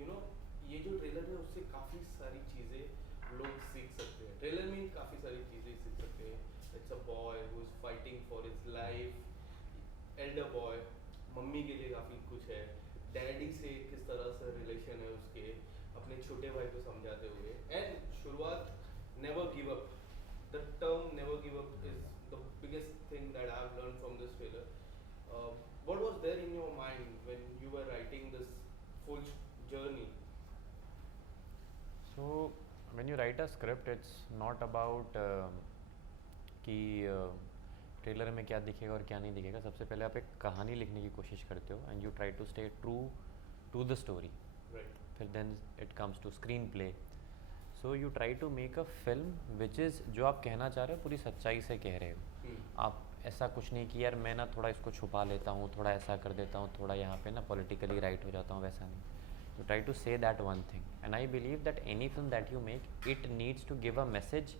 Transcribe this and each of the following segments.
You know ये जो trailer है उससे काफ़ी सारी चीज़ें लोग सीख सकते हैं। ट्रेलर में ही काफ़ी सारी चीज़ें सीख सकते हैं। It's a boy who is fighting for his life, Elder boy, mummy के लिए काफ़ी कुछ है, डैडी से किस तरह से रिलेशन है उसके, अपने छोटे भाई को समझाते हुए, एंड शुरुआत never give up. The term never give up is the biggest thing that I've learned from this trailer. Uh, what was there in your mind when you were writing this full journey? So when you write a script, it's not about कि trailer में क्या दिखेगा और क्या नहीं दिखेगा. सबसे पहले आप एक कहानी लिखने की कोशिश करते हो and you try to stay true to the story. Right. फिर then it comes to screenplay. So you try to make a film which is, जो आप कहना चाह रहे हो पूरी सच्चाई से कह रहे हो. आप ऐसा कुछ नहीं कि यार मैं ना थोड़ा इसको छुपा लेता हूँ, थोड़ा ऐसा कर देता हूँ, थोड़ा यहाँ पे ना पॉलिटिकली राइट हो जाता हूँ, वैसा नहीं. You try to say that one thing, and I believe that any film that you make, it needs to give a message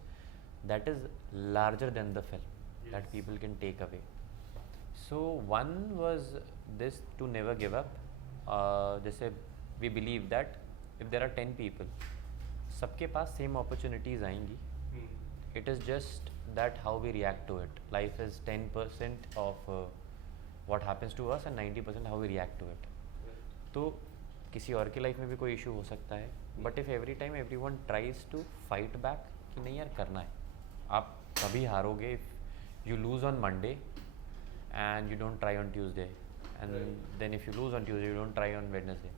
that is larger than the film. Yes. That people can take away. So one was this, to never give up. जैसे we believe that if there are 10 people, सबके पास same opportunities आएंगी. It is just that how we react to it. Life is 10% of what happens to us and 90% how we react to it. तो किसी और की life में भी कोई issue हो सकता है, but if every time every one tries to fight back कि नहीं यार करना है, आप कभी हारोगे. If you lose on Monday and you don't try on Tuesday, and then if you lose on Tuesday you don't try on Wednesday.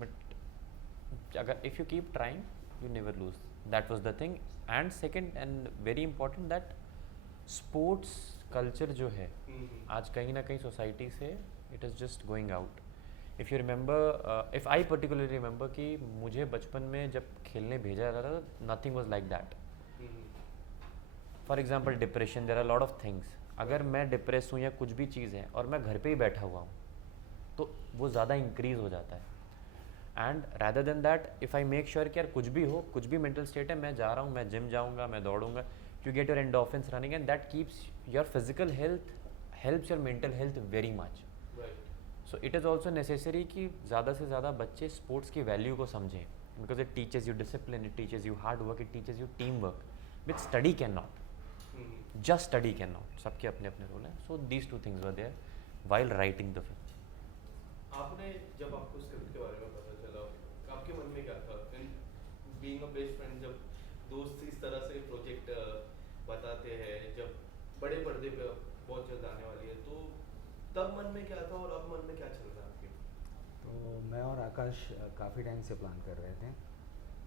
But अगर if you keep trying you never lose. That was the thing. And second and very important, that sports culture जो है आज कहीं ना कहीं society से it is just going out. If you remember, if I particularly remember कि मुझे बचपन में जब खेलने भेजा जाता था, nothing was like that. For example depression, there are lot of things. अगर मैं डिप्रेस हूँ या कुछ भी चीज़ है और मैं घर पे ही बैठा हुआ हूँ तो वो ज़्यादा इंक्रीज़ हो जाता है. And rather than that, if I make sure कि यार कुछ भी हो, कुछ भी मेंटल स्टेट है, मैं जा रहा हूँ, मैं जिम जाऊँगा, मैं दौड़ूंगा, you get your endorphins running and that keeps your physical health, helps your mental health very much. So it is also necessary कि ज़्यादा से ज़्यादा बच्चे स्पोर्ट्स की वैल्यू को समझें, because it teaches you discipline, it teaches you hard work, it teaches you team work, which study can not. Just study can not. सबके अपने अपने रोल हैं. So these two things were there while writing the film. आपने जब आपको script के बारे में पता चला, आपके मन में क्या था? बीइंग अ बेस्ट फ्रेंड, जब दोस्त इस तरह से प्रोजेक्ट बताते हैं, जब बड़े पर्दे पे बहुत जल्द आने वाली है, तो तब मन में क्या था और अब मन में क्या चल रहा है आपके? तो मैं और आकाश काफ़ी टाइम से प्लान कर रहे थे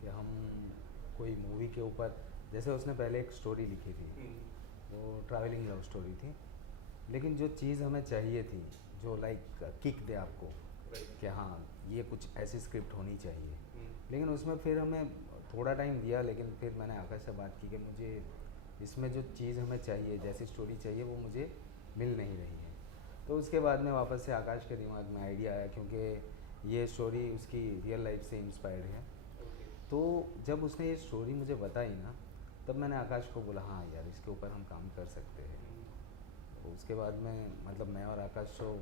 कि हम कोई मूवी के ऊपर, जैसे उसने पहले एक स्टोरी लिखी थी, वो ट्रैवलिंग लव स्टोरी थी, लेकिन जो चीज़ हमें चाहिए थी, जो लाइक किक दे आपको कि हाँ ये कुछ ऐसी स्क्रिप्ट होनी चाहिए, लेकिन उसमें फिर हमें थोड़ा टाइम दिया, लेकिन फिर मैंने आकाश से बात की कि मुझे इसमें जो चीज़ हमें चाहिए, जैसी स्टोरी चाहिए, वो मुझे मिल नहीं रही है. तो उसके बाद में वापस से आकाश के दिमाग में आइडिया आया, क्योंकि ये स्टोरी उसकी रियल लाइफ से इंस्पायर्ड है. तो जब उसने ये स्टोरी मुझे बताई ना, तब मैंने आकाश को बोला हाँ यार इसके ऊपर हम काम कर सकते हैं. तो उसके बाद में मतलब मैं और आकाश तो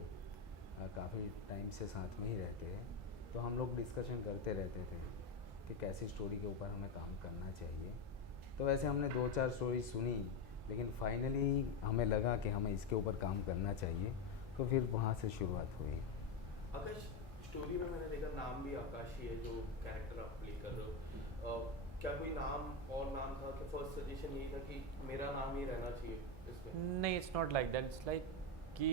काफ़ी टाइम से साथ में ही रहते हैं, तो हम लोग डिस्कशन करते रहते थे कि कैसी स्टोरी के ऊपर हमें काम करना चाहिए. तो वैसे हमने 2-4 स्टोरी सुनी, लेकिन फाइनली हमें लगा कि हमें इसके ऊपर काम करना चाहिए, तो फिर वहाँ से शुरुआत हुई. आकाश, स्टोरी में मैंने देखा नाम भी आकाश ही है जो कैरेक्टर आप प्ले कर रहे हो. क्या कोई नाम और नाम था कि फर्स्ट सजेशन यही था कि मेरा नाम ही रहना चाहिए इसमें? नहीं, it's not like that. It's like कि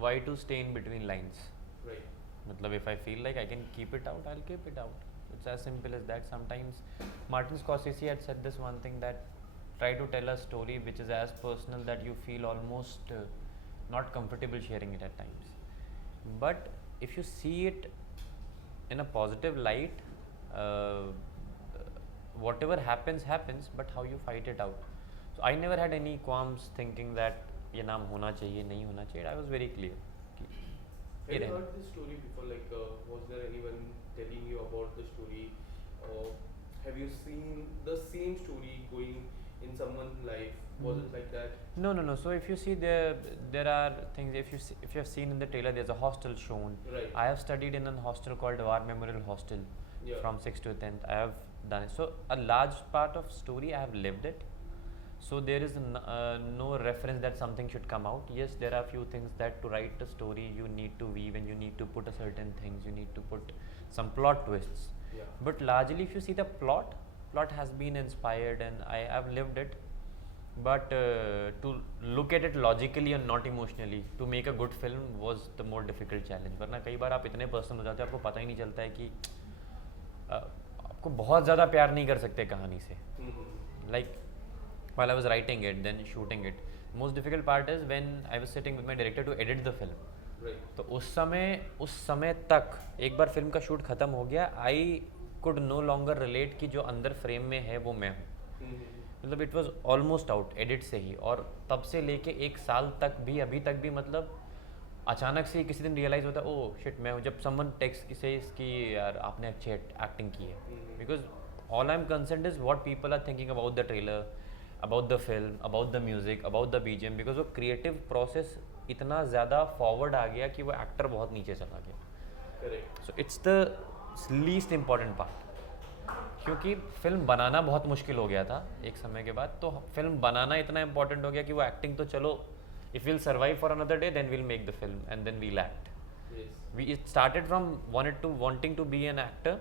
why to stay in between lines. Right. मतलब if I feel like I can keep it out, I will keep it out. It's as simple as that. Sometimes Martin Scorsese had said this one thing, that try to tell a story which is as personal that you feel almost not comfortable sharing it at times. But if you see it in a positive light, whatever happens happens, but how you fight it out. So I never had any qualms thinking that ये नाम होना चाहिए नहीं होना चाहिए. I was very clear. Have you heard this story before? Like, was there anyone telling you about the story, or have you seen the same story going in someone's life? Was it like that? No. So if you see there are things. If you have seen in the trailer, there's a hostel shown. Right. I have studied in a hostel called War Memorial Hostel Yeah. from 6th to 10th. I have done it. So a large part of story I have lived it. So there is no reference that something should come out. Yes, there are few things that to write a story you need to weave and you need to put a certain things. You need to put some plot twists. Yeah. But largely, if you see the plot has been inspired and I have lived it. But to look at it logically and not emotionally, to make a good film was the more difficult challenge. वरना कई बार आप इतने personal हो जाते हैं, आपको पता ही नहीं चलता है कि आपको बहुत ज़्यादा प्यार नहीं कर सकते कहानी से. Like while I was writing it, then shooting it, most difficult part is when I was sitting with my director to edit the film. Right. तो उस समय तक एक बार फिल्म का शूट खत्म हो गया, I could no longer relate कि जो अंदर फ्रेम में है वो मैं हूँ. मतलब it was almost out edit से ही. और तब से लेके 1 साल तक भी अभी तक भी मतलब अचानक से किसी दिन रियलाइज़ होता है ओह शिट मैं हूँ. जब समवन टेक्स्ट से इसकी यार आपने अच्छी एक्टिंग की है, because all I am concerned is what people are thinking about the trailer, about the film, about the music, about the BGM. Because वो क्रिएटिव प्रोसेस इतना ज़्यादा फॉरवर्ड आ गया कि वो एक्टर बहुत नीचे चला गया. Correct. So it's the least important part. क्योंकि फिल्म बनाना बहुत मुश्किल हो गया था एक समय के बाद, तो फिल्म बनाना इतना इम्पोर्टेंट हो गया कि वो एक्टिंग तो चलो if will survive for another day then will make the film and then we'll act. Yes. We it started from wanting to be an actor.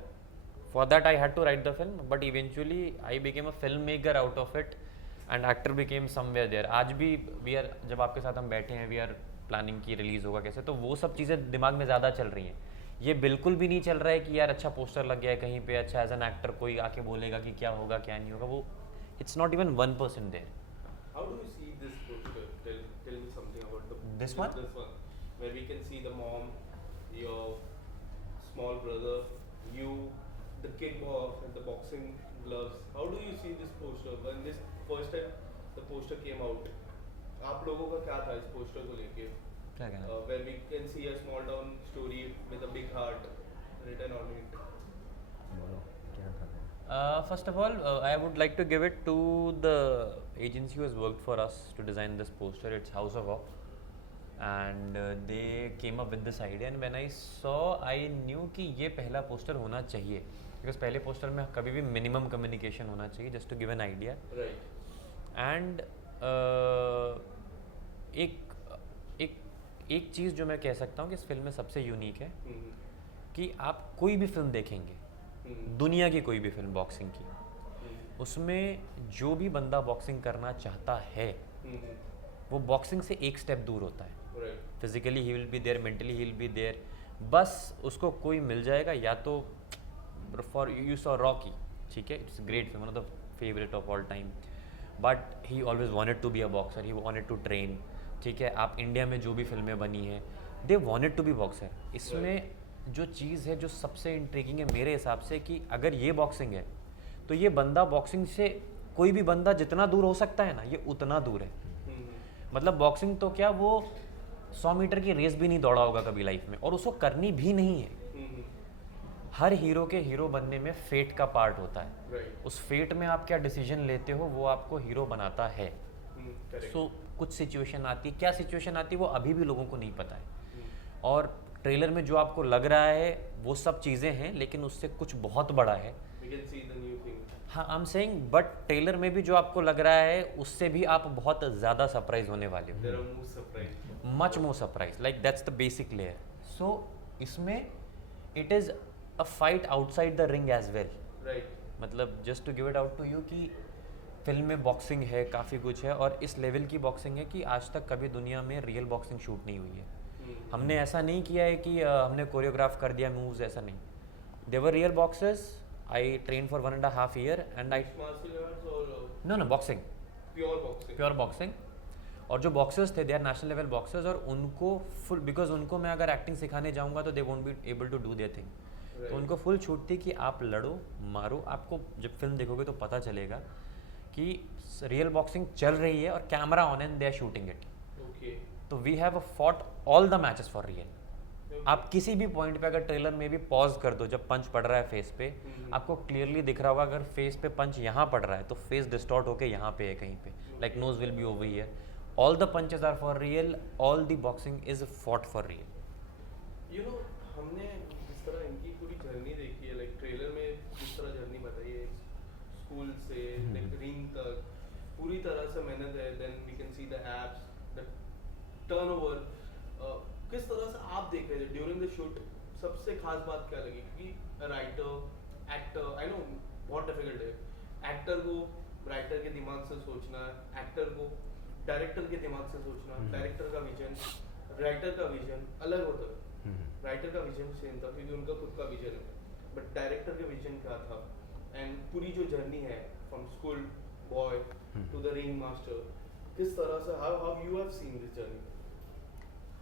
For that I had to write the film, but eventually I became a filmmaker out of it, and actor became somewhere there. आज भी we are जब आपके साथ हम बैठे हैं, we are planning की release होगा कैसे, तो वो सब चीज़ें दिमाग में ज़्यादा चल रही हैं. ये बिल्कुल भी नहीं चल रहा है कि यार अच्छा पोस्टर लग गया है कहीं पे, अच्छा एज एन एक्टर कोई आके बोलेगा कि क्या होगा क्या नहीं होगा. वो it's not even 1% there. How do you see this poster? Tell me something about This one? This one, where we can see the mom, your small brother, you, the kickbox and the boxing gloves. How do you see this poster? When this first time the poster came out, आप लोगों का क्या था इस poster को लेके? क्या कहना? Where we can see a small town story with a big heart written on it. बोलो क्या कर रहे हैं. First of all, I would like to give it to the agency who has worked for us to design this poster. It's House of Op, and they came up with this idea. And when I saw, I knew कि ये पहला poster होना चाहिए, because पहले poster में कभी भी minimum communication होना चाहिए, just to give an idea. Right. And एक चीज़ जो मैं कह सकता हूँ कि इस फिल्म में सबसे यूनिक है कि आप कोई भी फिल्म देखेंगे, दुनिया की कोई भी फिल्म बॉक्सिंग की, उसमें जो भी बंदा बॉक्सिंग करना चाहता है वो बॉक्सिंग से एक स्टेप दूर होता है. Right. Physically he will be there, mentally he will be there. बस उसको कोई मिल जाएगा, या तो फॉर यू सॉ रॉकी, ठीक है, it's great film, one of the favourite of all time, but he always wanted to be a boxer, he wanted to train. ठीक है, आप इंडिया में जो भी फिल्में बनी हैं they wanted to be boxer. इसमें जो चीज़ है जो सबसे इंट्रिगिंग है मेरे हिसाब से कि अगर ये बॉक्सिंग है तो ये बंदा बॉक्सिंग से कोई भी बंदा जितना दूर हो सकता है ना, ये उतना दूर है. मतलब बॉक्सिंग तो क्या, वो 100 मीटर की रेस भी नहीं दौड़ा होगा कभी लाइफ में, और उसको करनी भी नहीं है. हर हीरो के हीरो बनने में फेट का पार्ट होता है. Right. उस फेट में आप क्या डिसीजन लेते हो वो आपको हीरो बनाता है. Correct. सो कुछ सिचुएशन आती है, क्या सिचुएशन आती है वो अभी भी लोगों को नहीं पता है. और ट्रेलर में जो आपको लग रहा है वो सब चीज़ें हैं, लेकिन उससे कुछ बहुत बड़ा है. We can see the new thing. हाँ, I am saying, but trailer में भी जो आपको लग रहा है उससे भी आप बहुत ज़्यादा सरप्राइज होने वाले हो. There are more surprise. Much more surprise, like that's the basic layer. So इसमें it is a fight outside the ring as well. Right. मतलब just to give it out to you कि film में boxing है, काफ़ी कुछ है, और इस लेवल की बॉक्सिंग है कि आज तक कभी दुनिया में रियल बॉक्सिंग शूट नहीं हुई है. हमने ऐसा नहीं किया है कि हमने कोरियोग्राफ कर दिया मूव्स, ऐसा नहीं. They were real boxers. I train for 1.5 year and I Martial arts or no boxing, pure boxing. Pure boxing. और जो बॉक्सर्स थे they are national level boxers, और उनको फुल, बिकॉज उनको मैं अगर एक्टिंग सिखाने जाऊंगा तो they won't be able to do their thing. तो उनको फुल छूट थी कि आप लड़ो मारो. आपको जब फिल्म देखोगे तो पता चलेगा कि रियल बॉक्सिंग चल रही है और camera on and they are shooting it. Okay. तो we have fought all the matches for real. आप किसी भी पॉइंट पे अगर ट्रेलर में भी पॉज कर दो, जब पंच पड़ रहा है फेस पे, आपको क्लियरली दिख रहा होगा अगर फेस पे पंच यहाँ पड़ रहा है तो फेस डिस्टॉर्ट होके यहाँ पे है कहीं पे, like nose will be over here, all the punches are for real, all the boxing is fought for real. You know हमने जिस तरह इनकी पूरी जर्नी देखी है, लाइक ट्रेलर में जिस तरह जर्नी बताई है स्कूल से लाइक रिंग तक, पूरी तरह से मेहनत है, then we can see the abs, the turnover, किस तरह से आप देख रहे थे ड्यूरिंग द शूट, सबसे खास बात क्या लगी? क्योंकि राइटर, एक्टर, आई नो बहुत डिफिकल्ट है एक्टर को राइटर के दिमाग से सोचना, एक्टर को डायरेक्टर के दिमाग से सोचना, डायरेक्टर का विजन, राइटर का विजन अलग होता है। राइटर का विजन सेम था क्योंकि उनका खुद का विजन है, बट डायरेक्टर का विजन क्या था, एंड पूरी जो जर्नी है from school boy to the ring master, किस तरह से how you have seen this journey?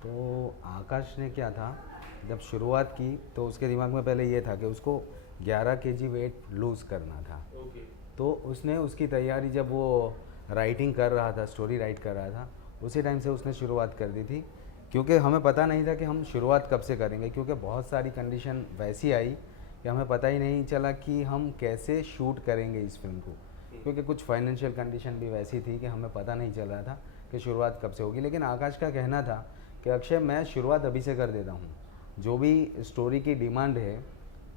तो आकाश ने क्या था, जब शुरुआत की तो उसके दिमाग में पहले ये था कि उसको 11 kg वेट लूज़ करना था। ओके। तो उसने उसकी तैयारी, जब वो राइटिंग कर रहा था, स्टोरी राइट कर रहा था, उसी टाइम से उसने शुरुआत कर दी थी, क्योंकि हमें पता नहीं था कि हम शुरुआत कब से करेंगे, क्योंकि बहुत सारी कंडीशन वैसी आई कि हमें पता ही नहीं चला कि हम कैसे शूट करेंगे इस फिल्म को, क्योंकि कुछ फाइनेंशियल कंडीशन भी वैसी थी कि हमें पता नहीं चल रहा था कि शुरुआत कब से होगी। लेकिन आकाश का कहना था कि अक्षय मैं शुरुआत अभी से कर देता हूँ, जो भी स्टोरी की डिमांड है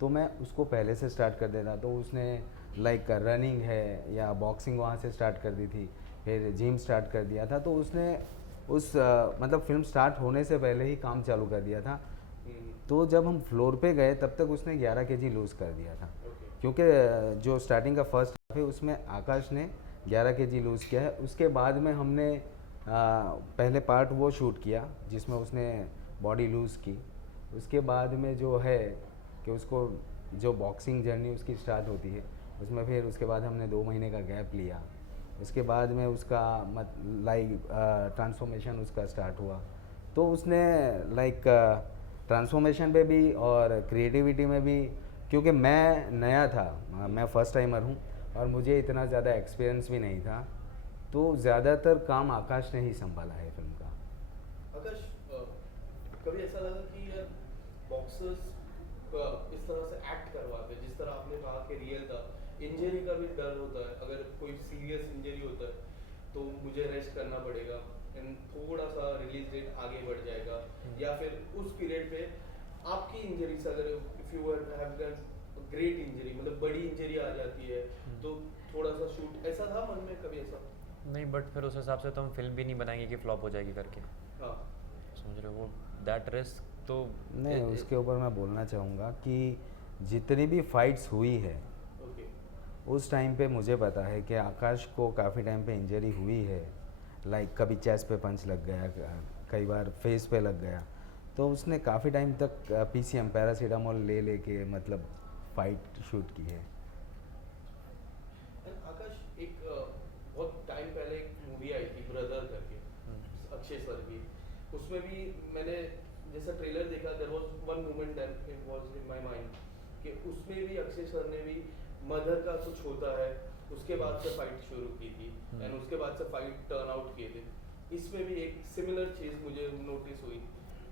तो मैं उसको पहले से स्टार्ट कर देता। तो उसने लाइक रनिंग है या बॉक्सिंग वहाँ से स्टार्ट कर दी थी, फिर जिम स्टार्ट कर दिया था। तो उसने उस मतलब फिल्म स्टार्ट होने से पहले ही काम चालू कर दिया था। तो जब हम फ्लोर पे गए तब तक उसने 11 kg लूज़ कर दिया था, क्योंकि जो स्टार्टिंग का फर्स्ट हाफ है उसमें आकाश ने 11 kg लूज़ किया है। उसके बाद में हमने पहले पार्ट वो शूट किया जिसमें उसने बॉडी लूज़ की। उसके बाद में जो है कि उसको जो बॉक्सिंग जर्नी उसकी स्टार्ट होती है, उसमें फिर उसके बाद हमने 2 महीने का गैप लिया। उसके बाद में उसका लाइक ट्रांसफॉर्मेशन उसका स्टार्ट हुआ। तो उसने लाइक ट्रांसफॉर्मेशन पे भी और क्रिएटिविटी में भी, क्योंकि मैं नया था, मैं फ़र्स्ट टाइमर हूँ और मुझे इतना ज़्यादा एक्सपीरियंस भी नहीं था, तो ज़्यादातर काम आकाश ने ही संभाला है फिल्म का। आकाश, कभी ऐसा लगा कि यार बॉक्सर्स इस तरह से एक्ट करवाते, जिस तरह आपने कहा कि रियल था, इंजरी का भी डर होता है, अगर कोई सीरियस इंजरी होता है तो मुझे रेस्ट करना पड़ेगा एंड थोड़ा सा रिलीज डेट आगे बढ़ जाएगा, या फिर उस पीरियड पे आपकी इंजरी से अगर if you have gun great injury, मतलब बड़ी इंजरी आ जाती है तो थोड़ा सा शूट, ऐसा था मन में कभी ऐसा? नहीं, बट फिर उस हिसाब से तो हम फिल्म भी नहीं बनाएंगे कि फ्लॉप हो जाएगी करके। हाँ, समझ रहे हो, वो दैट रिस्क तो नहीं, उसके ऊपर मैं बोलना चाहूँगा कि जितनी भी फाइट्स हुई है ओके, उस टाइम पे मुझे पता है कि आकाश को काफ़ी टाइम पे इंजरी हुई है। लाइक कभी चेस्ट पे पंच लग गया, कई बार फेस पे लग गया, तो उसने काफ़ी टाइम तक PCM पैरासीटामोल ले लेके मतलब फाइट शूट की है। आकाश, एक बहुत टाइम पहले एक मूवी आई थी ब्रदर करके, अक्षय सर की, उसमें भी मैंने जैसा ट्रेलर देखा, there was one moment that it was in my mind कि उसमें भी अक्षय सर ने भी मदर का कुछ होता है, उसके बाद से फाइट शुरू की थी एंड उसके बाद से फाइट टर्न आउट किए थे। इसमें भी एक सिमिलर चीज़ मुझे नोटिस हुई,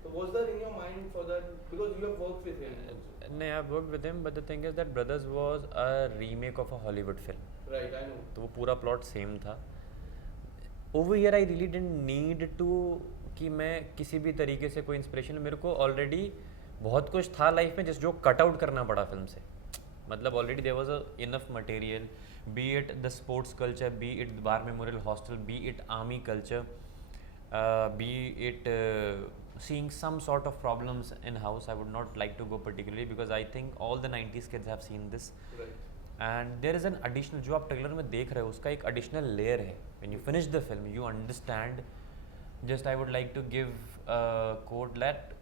तो was there in your mind for that, because you have worked with him? नहीं, I worked with him, but the thing is that Brothers was a remake of a Hollywood film, right, I know. तो वो पूरा plot same था। Over here I really didn't need to कि मैं किसी भी तरीके से कोई इंस्पिरेशन, मेरे को ऑलरेडी बहुत कुछ था लाइफ में जो कट आउट करना पड़ा फिल्म से। मतलब already there was a enough material, be it the sports culture, be it war memorial hostel, be it army culture, be it seeing some sort of problems in house. I would not like to go particularly because I think all the 90s kids have seen this. Right. And there is an additional, जो आप trailer में देख रहे हो उसका एक additional layer है. When you finish the film, you understand. Just I would like to give a quote that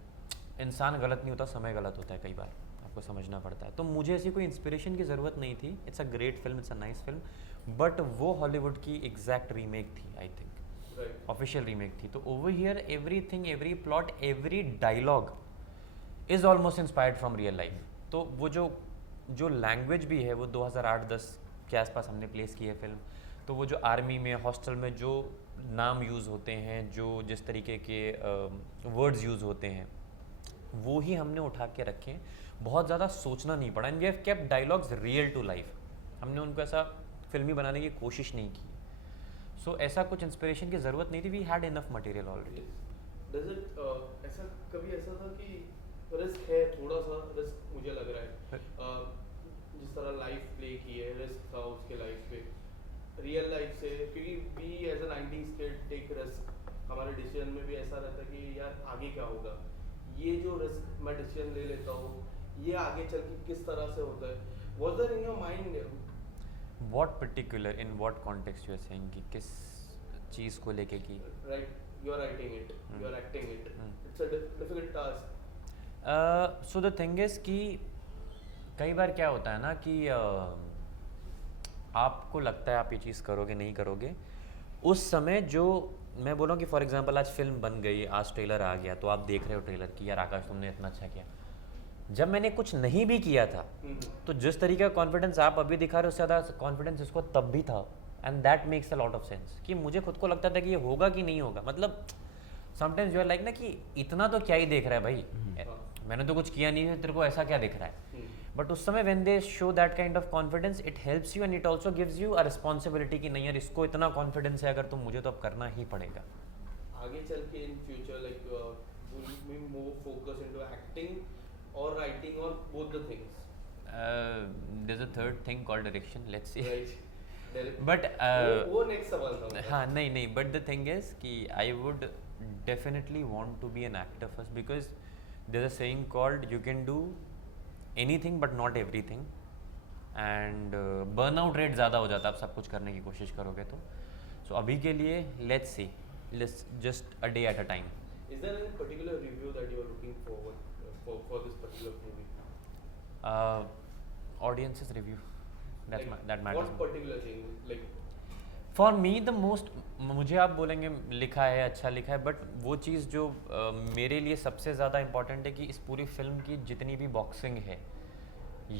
इंसान गलत नहीं होता, समय गलत होता है कई बार, आपको समझना पड़ता है। तो मुझे ऐसी कोई इंस्पिरेशन की ज़रूरत नहीं थी। It's a great film, it's a nice film, but वो हॉलीवुड की एग्जैक्ट रीमेक थी, आई थिंक ऑफिशियल रीमेक थी। तो over here everything, every plot, every dialogue is almost inspired from real life. तो वो जो लैंग्वेज भी है वो 2008-10 के आसपास हमने प्लेस की है फिल्म। तो वो जो आर्मी में, हॉस्टल में जो नाम यूज़ होते हैं, जो जिस तरीके के वर्ड्स यूज़ होते हैं, वो ही हमने उठा के रखे हैं, बहुत ज़्यादा सोचना नहीं पड़ा, and we have kept dialogues real to life, हमने उनको ऐसा फिल्मी बनाने की कोशिश नहीं की। सो ऐसा कुछ इंस्पिरेशन की ज़रूरत नहीं थी, we had enough material already. Does it ऐसा कभी ऐसा था कि रिस्क है, थोड़ा सा रिस्क मुझे लग रहा है, जिस तरह लाइफ प्ले की है, रिस्क था उसके लाइफ पे, रियल लाइफ से, क्योंकि we as a 90s kid take risk, हमारे डिसीजन में भी ऐसा रहता कि यार आगे क्या होगा, ये जो रिस्क मैं डिसीजन ले लेता हूँ ये आगे चल के किस तरह से होता है, was there in your mind? What particular, in what context you are saying, कि किस चीज़ को लेके की? Right, you are writing it, you are acting it, it's a difficult task. So the thing is कि कई बार क्या होता है ना कि आपको लगता है आप ये चीज़ करोगे नहीं करोगे, उस समय जो मैं बोल रहा हूँ कि फॉर एग्जांपल आज फिल्म बन गई, आज ट्रेलर आ गया, तो आप देख रहे हो ट्रेलर कि यार आकाश तुमने इतना अच्छा किया। जब मैंने कुछ नहीं भी किया था तो जिस तरीके का कॉन्फिडेंस आप अभी दिखा रहे हो उससे ज़्यादा कॉन्फिडेंस इसको तब भी था, and that makes a lot of sense कि मुझे खुद को लगता था कि ये होगा कि नहीं होगा। मतलब समटाइम्स यू आर लाइक ना कि इतना तो क्या ही देख रहा है भाई, मैंने तो कुछ किया नहीं है, तेरे को ऐसा क्या दिख रहा है। बट उस समय when they show that kind of confidence, it helps you and it also gives you a responsibility कि नहीं यार इसको इतना कॉन्फिडेंस है अगर तो मुझे तो अब करना ही पड़ेगा। आगे चल के in future like will be more focus into acting और राइटिंग और both the things? There is a third thing called direction, let's see. Right, but वो नेक्स्ट सवाल था। हाँ नहीं, बट द थिंग इज कि I would definitely want to be an actor first, because there is a saying called you can do anything but not everything, and burnout rate ज़्यादा हो जाता है आप सब कुछ करने की कोशिश करोगे तो। सो अभी के लिए let's see, let's just a day at a time. Is there any particular review that you are looking forward for this particular movie? Audience's review, that Like, matters. What particular thing? Like, for me the most, मुझे आप बोलेंगे लिखा है अच्छा लिखा है, but वो चीज़ जो मेरे लिए सबसे ज़्यादा इम्पॉर्टेंट है कि इस पूरी फिल्म की जितनी भी बॉक्सिंग है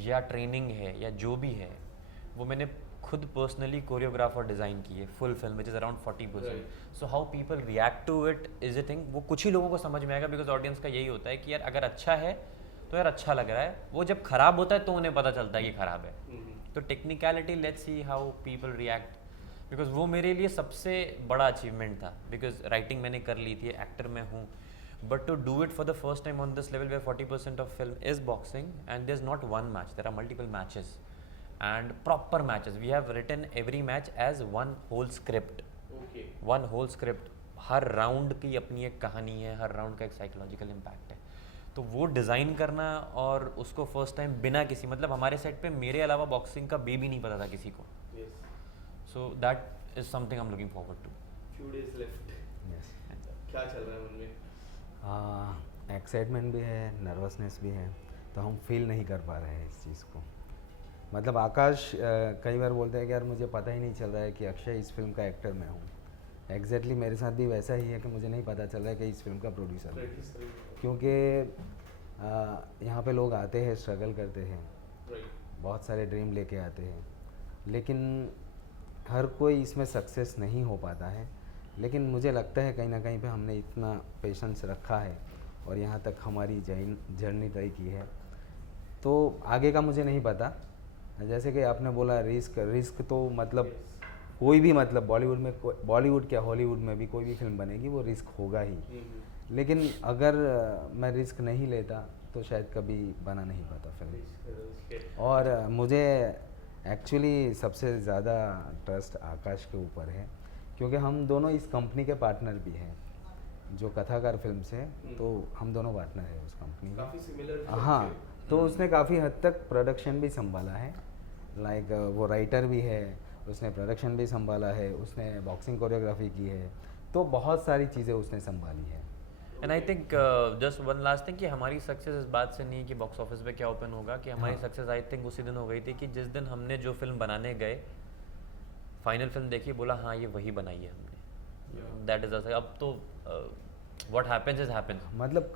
या ट्रेनिंग है या जो भी है वो मैंने खुद पर्सनली कोरियोग्राफर डिज़ाइन की है full film, which is around 40%। So how people react to it is a thing, वो कुछ ही लोगों को समझ में आएगा, बिकॉज ऑडियंस का यही होता है कि यार अगर अच्छा है तो यार अच्छा लग रहा है, वो जब ख़राब होता है तो उन्हें पता चलता है कि ख़राब है। तो technicality let's see how people react, because वो मेरे लिए सबसे बड़ा अचीवमेंट था, बिकॉज राइटिंग मैंने कर ली थी, एक्टर मैं हूँ, but to do it for the first time on this level where 40% of film is boxing and there is not one match, there are multiple matches and proper matches, we have written every match as one whole script, okay. One whole script, हर round की अपनी एक कहानी है, हर round का एक psychological impact है, तो वो डिज़ाइन करना और उसको फर्स्ट टाइम बिना किसी, मतलब हमारे सेट पे मेरे अलावा बॉक्सिंग का भी नहीं पता था किसी को, Yes. so that is something I'm looking forward to. Few days left. Yes, क्या चल रहा है मन में? एक्साइटमेंट भी है, नर्वसनेस भी है, तो हम फील नहीं कर पा रहे हैं इस चीज़ को। मतलब आकाश कई बार बोलते हैं कि यार मुझे पता ही नहीं चल रहा है कि अक्षय इस फिल्म का एक्टर मैं हूँ। एग्जैक्टली मेरे साथ भी वैसा ही है कि मुझे नहीं पता चल रहा है कि इस फिल्म का प्रोड्यूसर है, क्योंकि यहाँ पे लोग आते हैं, स्ट्रगल करते हैं, बहुत सारे ड्रीम लेके आते हैं, लेकिन हर कोई इसमें सक्सेस नहीं हो पाता है। लेकिन मुझे लगता है कहीं ना कहीं पे हमने इतना पेशेंस रखा है और यहाँ तक हमारी जर्नी तय की है, तो आगे का मुझे नहीं पता। जैसे कि आपने बोला रिस्क तो मतलब कोई भी, मतलब बॉलीवुड क्या हॉलीवुड में भी कोई भी फिल्म बनेगी वो रिस्क होगा ही, लेकिन अगर मैं रिस्क नहीं लेता तो शायद कभी बना नहीं पाता फिल्म। और मुझे एक्चुअली सबसे ज़्यादा ट्रस्ट आकाश के ऊपर है, क्योंकि हम दोनों इस कंपनी के पार्टनर भी हैं, जो कथाकार फिल्म से, तो हम दोनों पार्टनर हैं उस कंपनी काफी में। सिमिलर। हाँ, तो उसने काफ़ी हद तक प्रोडक्शन भी संभाला है, लाइक वो राइटर भी है, उसने प्रोडक्शन भी संभाला है, उसने बॉक्सिंग कोरियोग्राफी की है, तो बहुत सारी चीज़ें उसने संभाली है। And I think just one last thing कि हमारी सक्सेस इस बात से नहीं कि बॉक्स ऑफिस पे क्या ओपन होगा, कि हमारी सक्सेस आई थिंक उसी दिन हो गई थी कि जिस दिन हमने जो फिल्म बनाने गए, फाइनल फिल्म देखी, बोला हाँ ये वही बनाई है हमने, दैट इज अब तो व्हाट हैपेंस इज हैपेंस। मतलब